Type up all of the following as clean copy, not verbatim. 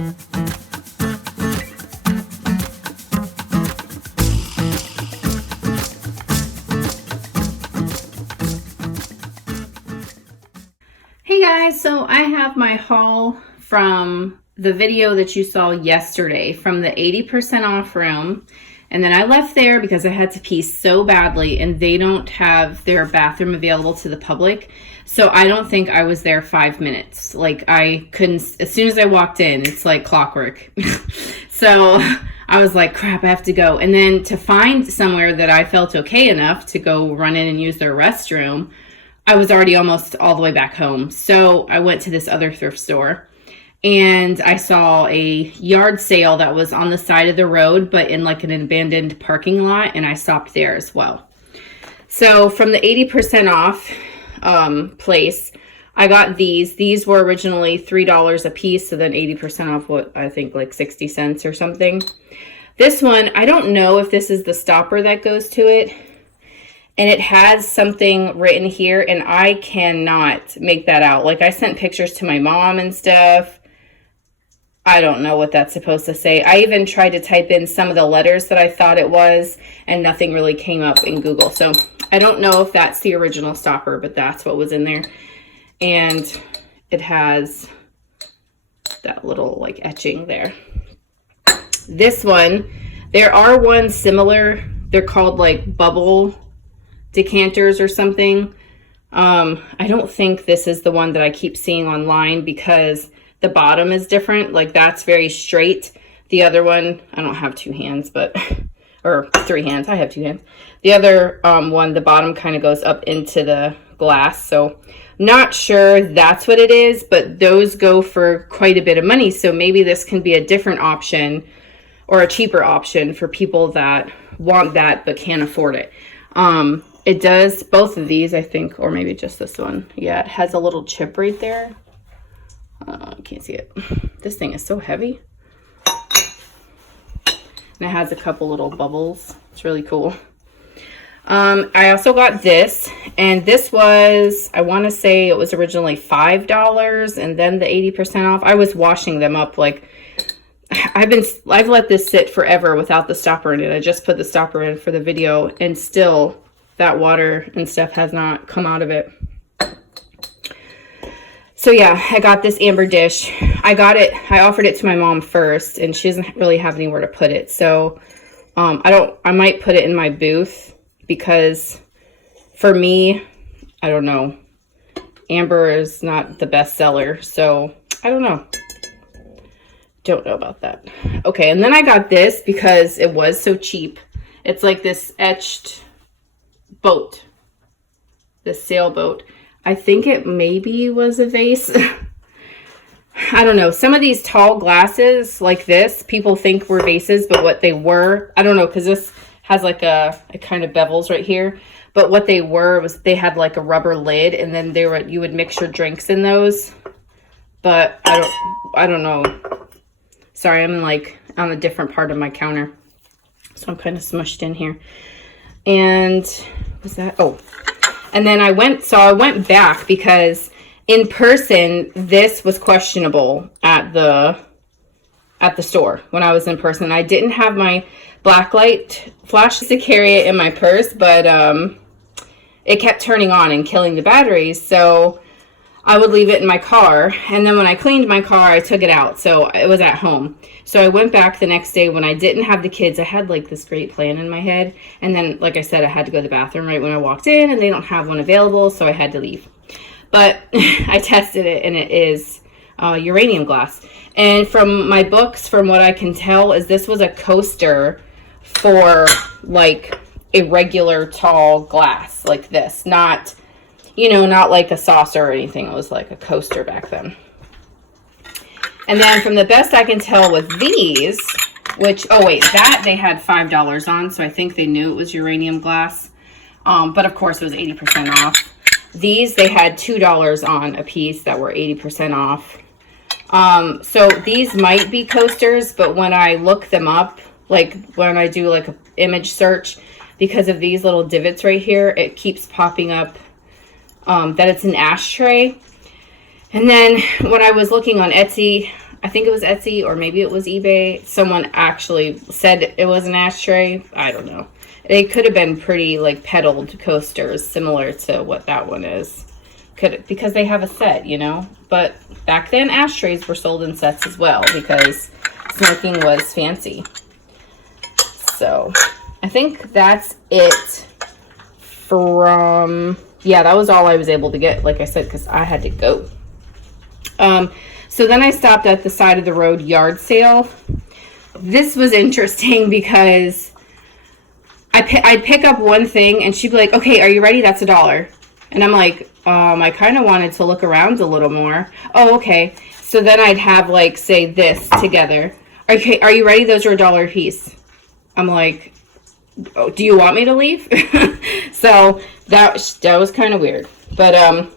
Hey guys, so I have my haul from the video that you saw yesterday from the 80% off room. And then I left there because I had to pee so badly and they don't have their bathroom available to the public. So I don't think I was there 5 minutes. Like I couldn't, as soon as I walked in, it's like clockwork. So I was like, crap, I have to go. And then to find somewhere that I felt okay enough to go run in and use their restroom, I was already almost all the way back home. So I went to this other thrift store and I saw a yard sale that was on the side of the road, but in like an abandoned parking lot. And I stopped there as well. So from the 80% off place, I got these. These were originally $3 a piece. So then 80% off, what I think like 60 cents or something. This one, I don't know if this is the stopper that goes to it. And it has something written here, and I cannot make that out. Like, I sent pictures to my mom and stuff. I don't know what that's supposed to say. I even tried to type in some of the letters that I thought it was, and nothing really came up in Google. So, I don't know if that's the original stopper, but that's what was in there. And it has that little, like, etching there. This one, there are ones similar. They're called, like, bubble decanters or something. I don't think this is the one that I keep seeing online because the bottom is different. Like that's very straight. The other one, I don't have two hands, but, or three hands. I have two hands. The other one, the bottom kind of goes up into the glass. So not sure that's what it is, but those go for quite a bit of money. So maybe this can be a different option or a cheaper option for people that want that but can't afford it. It does, both of these, I think, or maybe just this one. Yeah, it has a little chip right there. I can't see it. This thing is so heavy. And it has a couple little bubbles. It's really cool. I also got this, and this was, I want to say it was originally $5, and then the 80% off. I was washing them up like, I've let this sit forever without the stopper in it. I just put the stopper in for the video, and still that water and stuff has not come out of it. So yeah, I got this amber dish. I offered it to my mom first, and she doesn't really have anywhere to put it. So I might put it in my booth because for me, I don't know. Amber is not the best seller, so I don't know. Don't know about that. Okay, and then I got this because it was so cheap. It's like this etched boat, this sailboat. I think it maybe was a vase. I don't know. Some of these tall glasses like this, people think were vases, but what they were, I don't know, because this has like it kind of bevels right here. But what they were was they had like a rubber lid, and then you would mix your drinks in those. But I don't know. Sorry, I'm like on a different part of my counter, so I'm kind of smushed in here. And was that? Oh, and then I went back because in person this was questionable at the store when I was in person. I didn't have my blacklight flash to carry it in my purse, but it kept turning on and killing the batteries. So I would leave it in my car, and then when I cleaned my car, I took it out, so it was at home. So I went back the next day when I didn't have the kids. I had like this great plan in my head, and then, like I said, I had to go to the bathroom right when I walked in, and they don't have one available, so I had to leave. But I tested it, and it is uranium glass. And from my books, from what I can tell, is this was a coaster for like a regular tall glass like this, not like a saucer or anything. It was like a coaster back then. And then from the best I can tell with these, which, oh wait, that they had $5 on, so I think they knew it was uranium glass. But of course it was 80% off. These, they had $2 on a piece that were 80% off. So these might be coasters, but when I look them up, like when I do like an image search, because of these little divots right here, it keeps popping up that it's an ashtray. And then when I was looking on Etsy, I think it was Etsy or maybe it was eBay. Someone actually said it was an ashtray. I don't know. They could have been pretty like pedaled coasters, similar to what that one is. Because they have a set, you know. But back then, ashtrays were sold in sets as well because smoking was fancy. So I think that's it from, yeah, that was all I was able to get, like I said, because I had to go. So then I stopped at the side of the road yard sale. This was interesting because I'd pick up one thing and she'd be like, okay, are you ready? That's $1. And I'm like, I kind of wanted to look around a little more. Oh, okay. So then I'd have like, say this together. Okay, are you ready? Those are $1 a piece. I'm like, oh, do you want me to leave? So that was kind of weird. But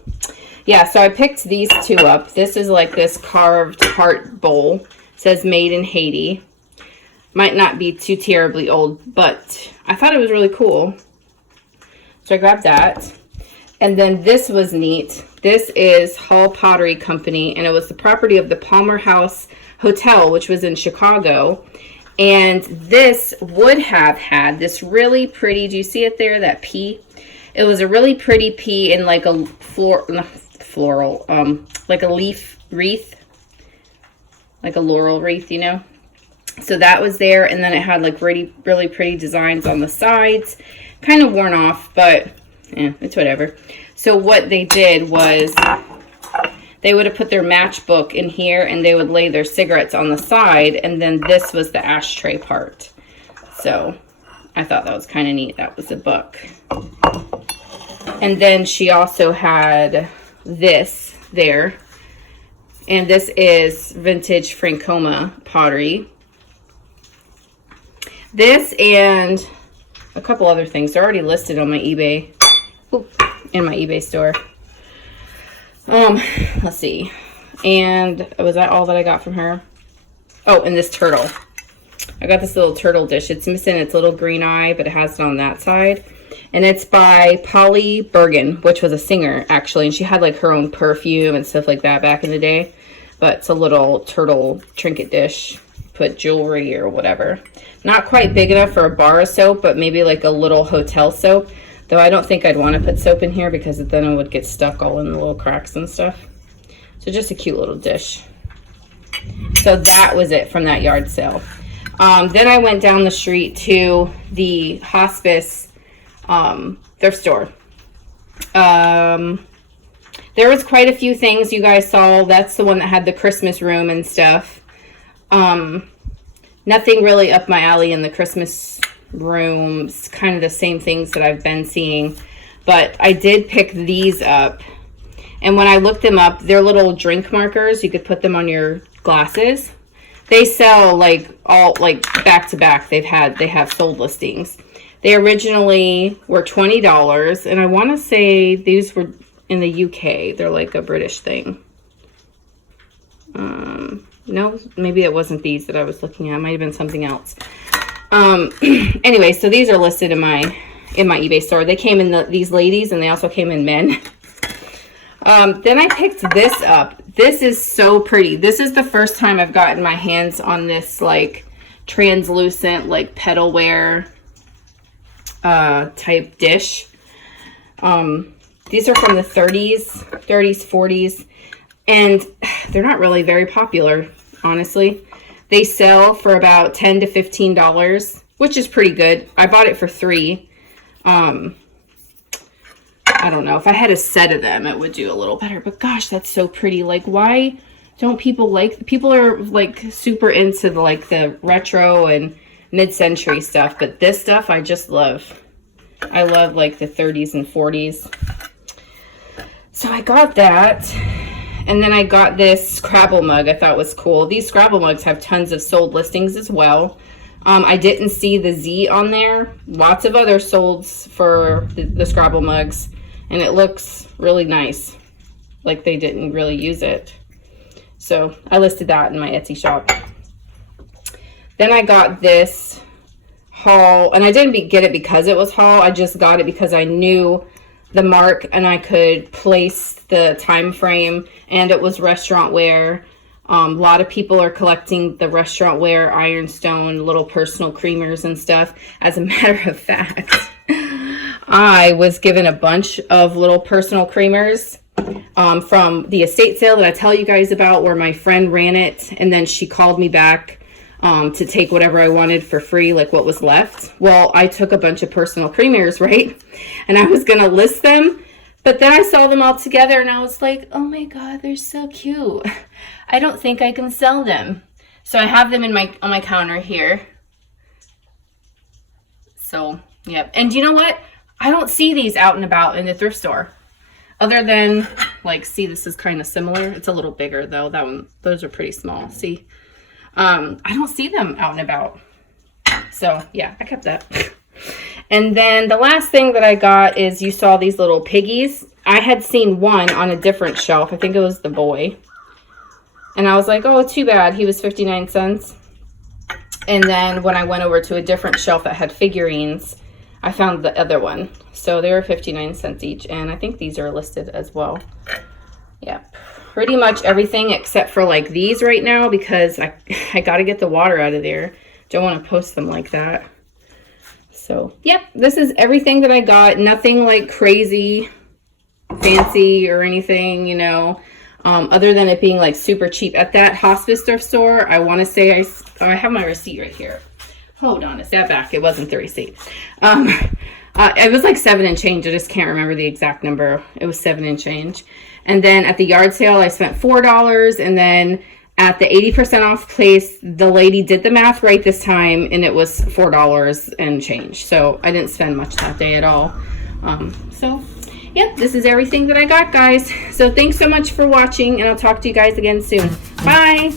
yeah, so I picked these two up. This is like this carved heart bowl. It says made in Haiti. Might not be too terribly old, but I thought it was really cool. So I grabbed that. And then this was neat. This is Hall Pottery Company, and it was the property of the Palmer House Hotel, which was in Chicago. And this would have had this really pretty, do you see it there, that pea? It was a really pretty pea in like a floral, like a leaf wreath, like a laurel wreath, you know? So that was there, and then it had like really pretty designs on the sides. Kind of worn off, but yeah, it's whatever. So what they did was they would have put their matchbook in here and they would lay their cigarettes on the side, and then this was the ashtray part. So I thought that was kind of neat. That was a book. And then she also had this there. And this is vintage Francoma pottery. This and a couple other things. They're already listed on my eBay. In my eBay store. Let's see. And was that all that I got from her? Oh, and this turtle. I got this little turtle dish. It's missing its little green eye, but it has it on that side. And it's by Polly Bergen, which was a singer, actually. And she had like her own perfume and stuff like that back in the day. But it's a little turtle trinket dish. Put jewelry or whatever. Not quite big enough for a bar of soap, but maybe like a little hotel soap. Though I don't think I'd want to put soap in here because then it would get stuck all in the little cracks and stuff. So just a cute little dish. So that was it from that yard sale. Then I went down the street to the Hospice thrift store. There was quite a few things you guys saw. That's the one that had the Christmas room and stuff. Nothing really up my alley in the Christmas rooms, kind of the same things that I've been seeing, but I did pick these up, and when I looked them up, they're little drink markers. You could put them on your glasses. They sell like all like back to back. They have sold listings. They originally were $20, and I want to say these were in the UK. They're like a British thing. No, maybe it wasn't these that I was looking at. It might have been something else. Anyway, so these are listed in my eBay store. They came in these ladies, and they also came in men. Then I picked this up. This is so pretty. This is the first time I've gotten my hands on this like translucent like petalware type dish. These are from the 30s, 40s, and they're not really very popular, honestly. They sell for about $10 to $15, which is pretty good. I bought it for $3. I don't know. If I had a set of them, it would do a little better. But gosh, that's so pretty. Like, why don't people like... People are, like, super into, like, the retro and mid-century stuff. But this stuff, I just love. I love, like, the 30s and 40s. So I got that. And then I got this Scrabble mug I thought was cool. These Scrabble mugs have tons of sold listings as well. I didn't see the Z on there. Lots of other solds for the Scrabble mugs. And it looks really nice. Like they didn't really use it. So I listed that in my Etsy shop. Then I got this haul. And I didn't get it because it was haul. I just got it because I knew the mark and I could place the time frame, and it was restaurant wear. A lot of people are collecting the restaurant wear, ironstone, little personal creamers and stuff. As a matter of fact, I was given a bunch of little personal creamers from the estate sale that I tell you guys about, where my friend ran it, and then she called me back to take whatever I wanted for free, like what was left. Well, I took a bunch of personal creamers, right? And I was going to list them, but then I saw them all together and I was like, oh my God, they're so cute. I don't think I can sell them. So I have them on my counter here. So, yep. And you know what? I don't see these out and about in the thrift store. Other than, like, see, this is kind of similar. It's a little bigger though. That one, those are pretty small. See? I don't see them out and about. So yeah, I kept that. And then the last thing that I got is, you saw these little piggies. I had seen one on a different shelf. I think it was the boy. And I was like, oh, too bad. He was 59 cents. And then when I went over to a different shelf that had figurines, I found the other one. So they were 59 cents each. And I think these are listed as well. Yeah. Pretty much everything except for like these right now, because I got to get the water out of there. Don't want to post them like that. So, yep, this is everything that I got. Nothing like crazy fancy or anything, you know, other than it being like super cheap. At that hospice thrift store, I want to say I have my receipt right here. Hold on a step back. It wasn't the receipt. It was like 7 and change. I just can't remember the exact number. It was 7 and change. And then at the yard sale, I spent $4. And then at the 80% off place, the lady did the math right this time, and it was $4 and change. So I didn't spend much that day at all. So, yep, this is everything that I got, guys. So thanks so much for watching, and I'll talk to you guys again soon. Bye!